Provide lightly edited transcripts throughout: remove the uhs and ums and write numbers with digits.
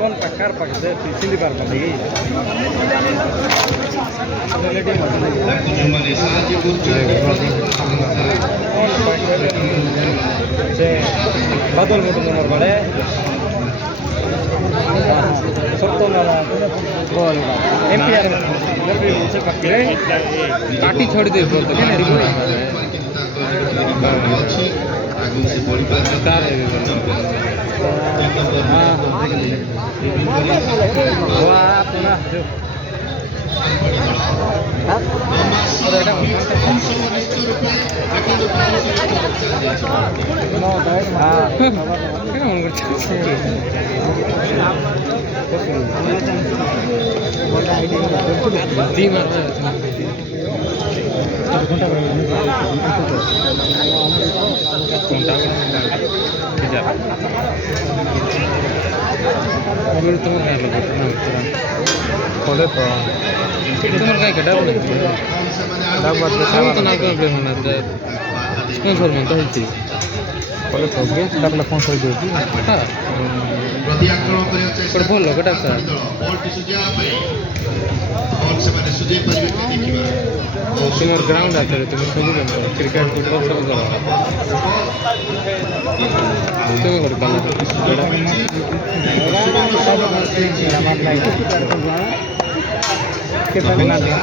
कौन पक्कार पकड़े पिछली बार बनेगी बदल मोटो नंबर बड़े सबको मारा एमपीआर से पकड़े काटी छोड़ दे बोलते हैं आगू से बड़ी बात बता रहे हैं हाँ तुम्हारे काय का डबल तो ना प्रॉब्लेम होना स्पॉन्सर म्हणता होती कॉलेज हो गया डबल स्पॉन्सर देती हां पर बोल लो कटा सा तुम्हारे ग्राउंड आते रहे तुम्हें सब जानते हो क्रिकेट फुटबॉल सब करो तुम्हें कर पाना कितना बिना दिया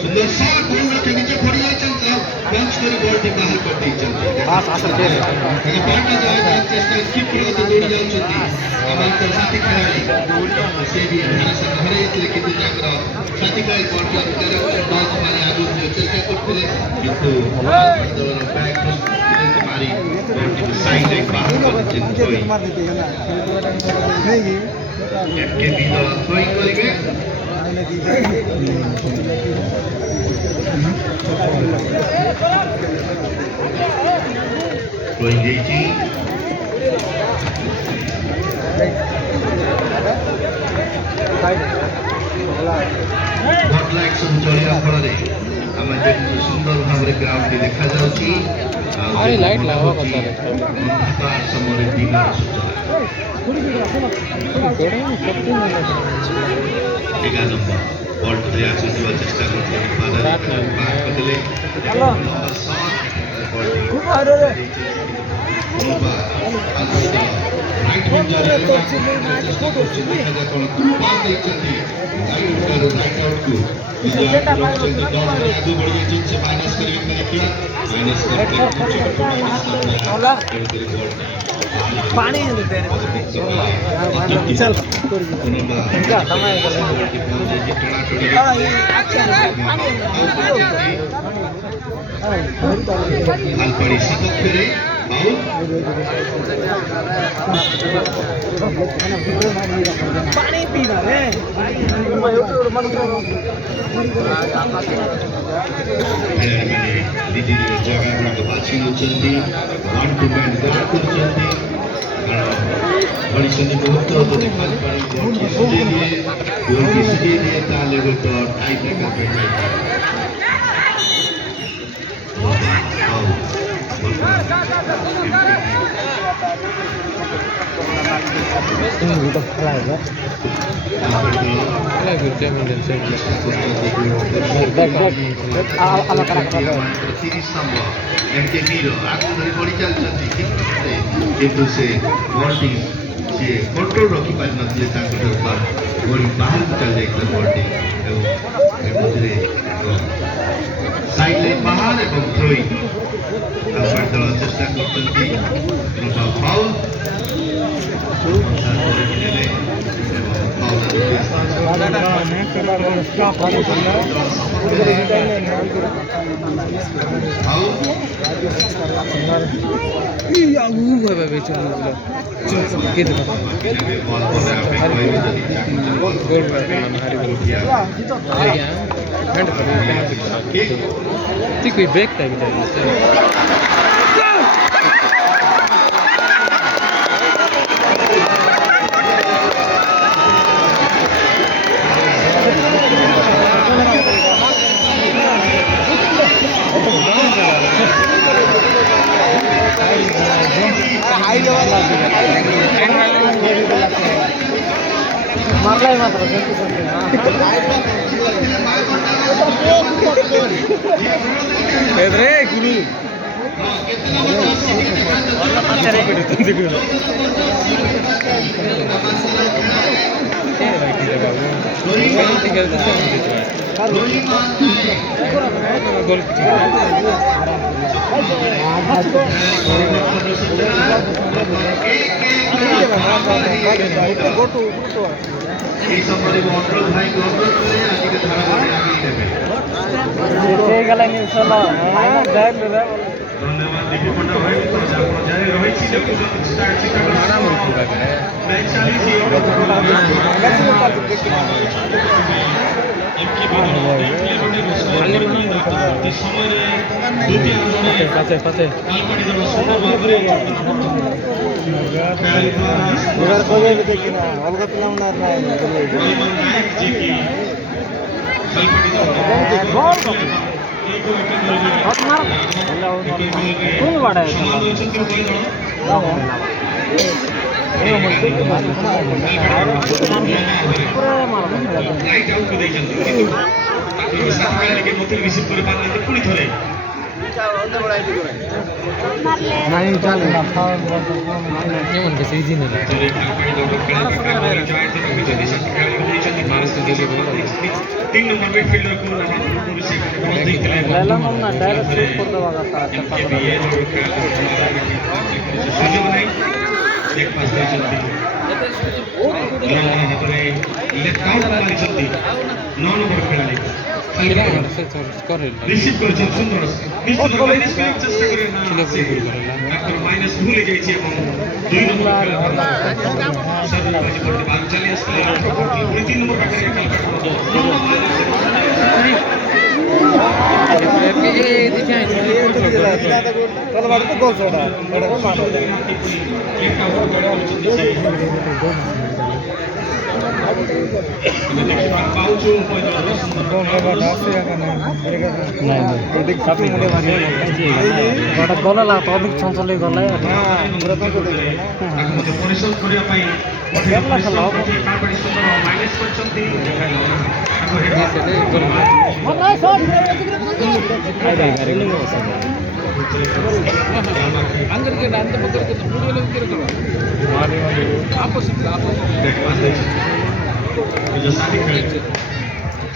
सुंदर शॉट बॉल के नीचे पड़ी है चलता पंच करी बॉल टी बाहर कर दी चलती पास आसर दे अगर पार्टनर जाए चेष्टा स्किप करो तो दौड़ जाओ चलती अमन तो साथी खिलाड़ी से भी हमारे साथ हरे लेकिन तो जाकर साथी का बॉल का डायरेक्शन बॉल हमारे आगे से चेष्टा करते हैं किंतु दौड़ बैक हमारी बॉल की साइड एक बाहर कर चलती है के भी तो कोई करेंगे कोई देखी बहुत लाइक चलिया फल सुंदर भाव ग्राउंड टी देखा लाइट लगा समय दिन सूचना 11 नंबर बॉल धरी आसुवा चेष्टा करते पानी चल समय पानी पीना है जगह बाछी बहुत देखा लेवल तो टाइट किंतु से बॉडी से कंट्रोल रखी पारि नथिले बॉडी बाहर को चल जाइए बॉडी শীঘ্রই আম্পায়ার দেওয়ার চেষ্টা করছেন ফাউল कोई ब्रेक था बेटा मारलाय मात्र रे गुरु এই সম্মানিত মন্ডল ভাই গর্ব করে আজকে ধারাবাহিক আগিয়ে নেবে ধন্যবাদ দীপক পন্ডা ভাই যারা রয়েছিল अलग नहीं चल রিসিভ করেছেন সুন্দর চেষ্টা করে মাইনাস ভুলে গেছি এবং 2 নম্বর চালিয়ে আসলে 3 নম্বর गला ला तो अधिक चंचल गला परिश्रम करिया पाई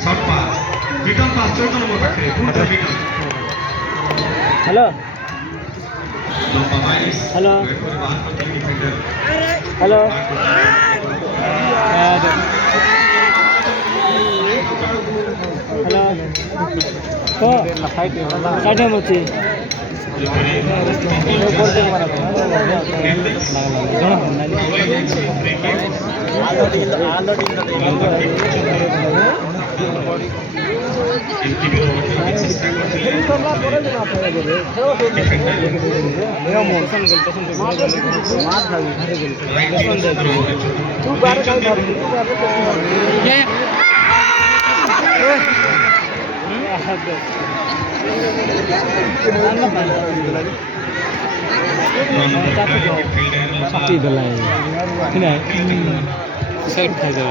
शॉर्ट पास रिटर्न पास 14 नंबर पाखे हेलो लंबा माइनस हेलो हेलो हेलो तो साइड में मची Sapi belai, ini self saja.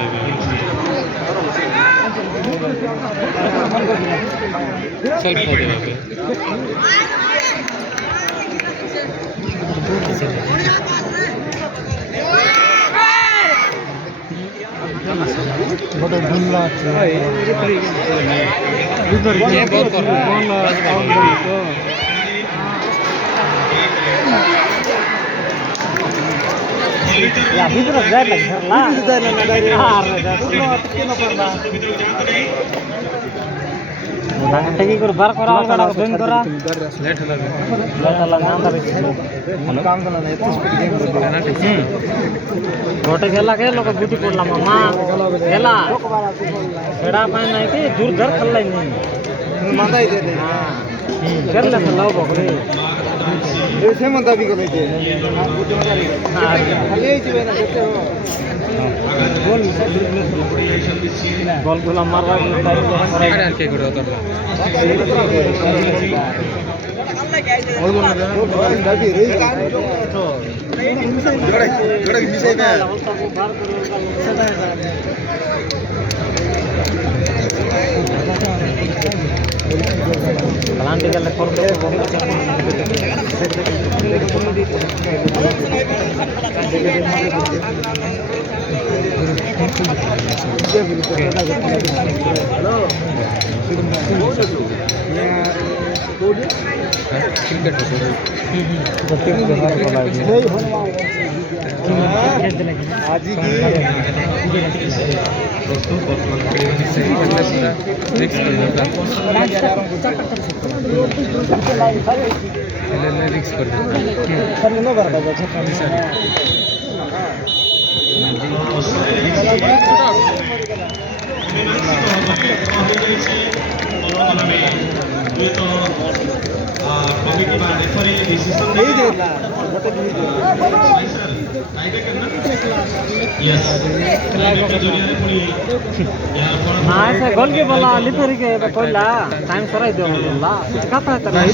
Self saja. बड़ा धुंधला है। Ya, ভিতরে যায় না ঘরলা যায় না ডাইরেক্ট কি করে বার করা আলগাটা বেন করা লেট হলো না আন্দার কাম করনা না এত স্পিড গেম করে না ঠিক গোটে খেলা কে লোক গুটি পড়লাম মা খেলা সেটা পায় নাই কি জোর ধর খেলাই নি মাথায় দে হ্যাঁ খেললে খেলাও বকরে এসে মন দাবি করে দে খালি এই যাবে না দেখতে গোল গোল মারবা আর কে করে তোর ওই বল না দাবি রে জোড়া মিশাই না అలాంటి గల్ల కొరత गोल के बोला लिथरी के कोइला टाइम सराई दो बोला कथा है